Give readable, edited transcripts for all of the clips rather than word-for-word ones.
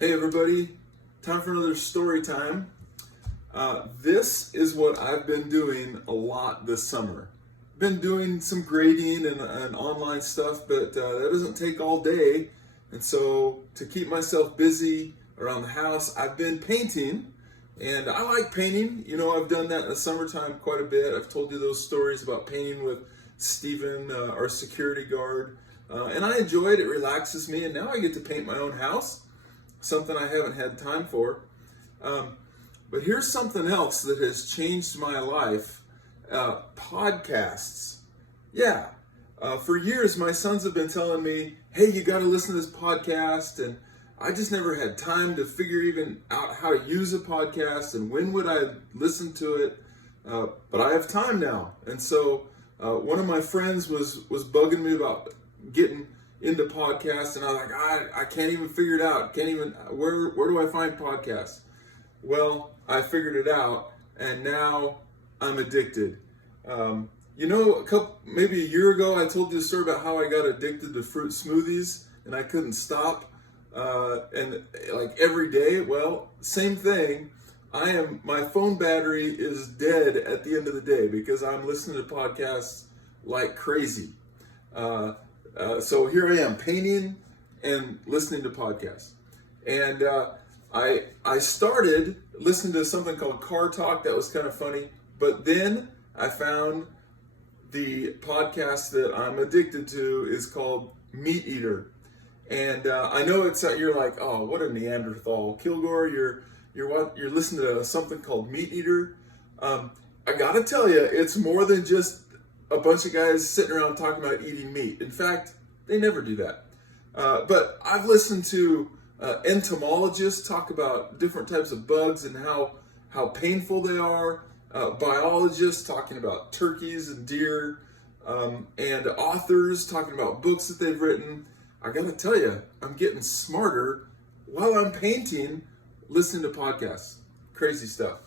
Hey everybody, time for another story time. This is what I've been doing a lot this summer. Been doing some grading and online stuff, but that doesn't take all day. And so to keep myself busy around the house, I've been painting. And I like painting. You know, I've done that in the summertime quite a bit. I've told you those stories about painting with Stephen, our security guard. And I enjoy it. It relaxes me. And now I get to paint my own house, something I haven't had time for. But here's something else that has changed my life. Podcasts. Yeah. For years, my sons have been telling me, hey, you got to listen to this podcast. And I just never had time to figure even out how to use a podcast and when would I listen to it. But I have time now. And so one of my friends was bugging me about getting into podcasts, and I was like, I can't even figure it out. Where do I find podcasts? Well, I figured it out, and now I'm addicted. Maybe a year ago, I told you a story about how I got addicted to fruit smoothies, and I couldn't stop. And like every day, well, same thing. My phone battery is dead at the end of the day because I'm listening to podcasts like crazy. So here I am painting and listening to podcasts. And I started listening to something called Car Talk. That was kind of funny. But then I found the podcast that I'm addicted to is called Meat Eater. And I know you're like, oh, what a Neanderthal. Kilgore, you're listening to something called Meat Eater. I gotta tell you, it's more than just a bunch of guys sitting around talking about eating meat. In fact, they never do that. But I've listened to entomologists talk about different types of bugs and how painful they are. Biologists talking about turkeys and deer, and authors talking about books that they've written. I gotta tell you, I'm getting smarter while I'm painting, listening to podcasts. Crazy stuff.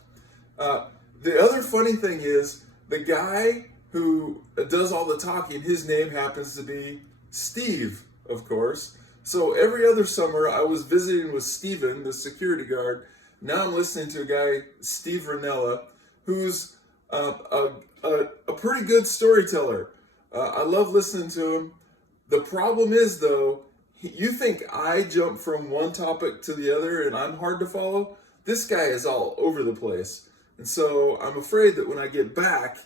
The other funny thing is, the guy who does all the talking, his name happens to be Steve, of course. So every other summer I was visiting with Steven, the security guard. Now I'm listening to a guy, Steve Rinella, who's a pretty good storyteller. I love listening to him. The problem is, though, you think I jump from one topic to the other and I'm hard to follow? This guy is all over the place. And so I'm afraid that when I get back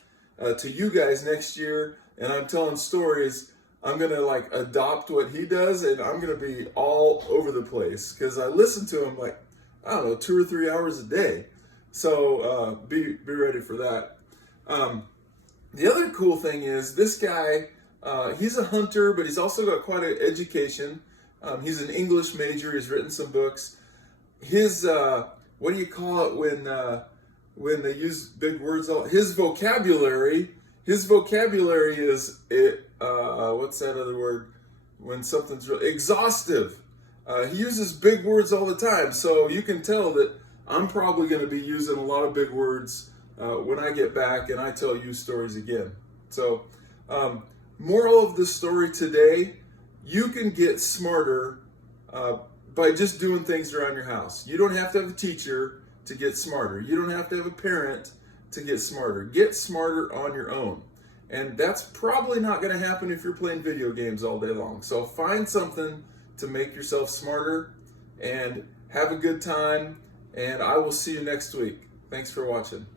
to you guys next year and I'm telling stories, I'm going to adopt what he does and I'm going to be all over the place because I listen to him 2 or 3 hours a day. So be ready for that. The other cool thing is this guy, he's a hunter, but he's also got quite an education. He's an English major. He's written some books. His, what do you call it when they use big words? His vocabulary is, what's that other word? When something's really exhaustive. He uses big words all the time. So you can tell that I'm probably going to be using a lot of big words when I get back and I tell you stories again. So, moral of the story today, you can get smarter by just doing things around your house. You don't have to have a teacher to get smarter. You don't have to have a parent to get smarter. Get smarter on your own. And that's probably not going to happen if you're playing video games all day long. So find something to make yourself smarter and have a good time. And I will see you next week. Thanks for watching.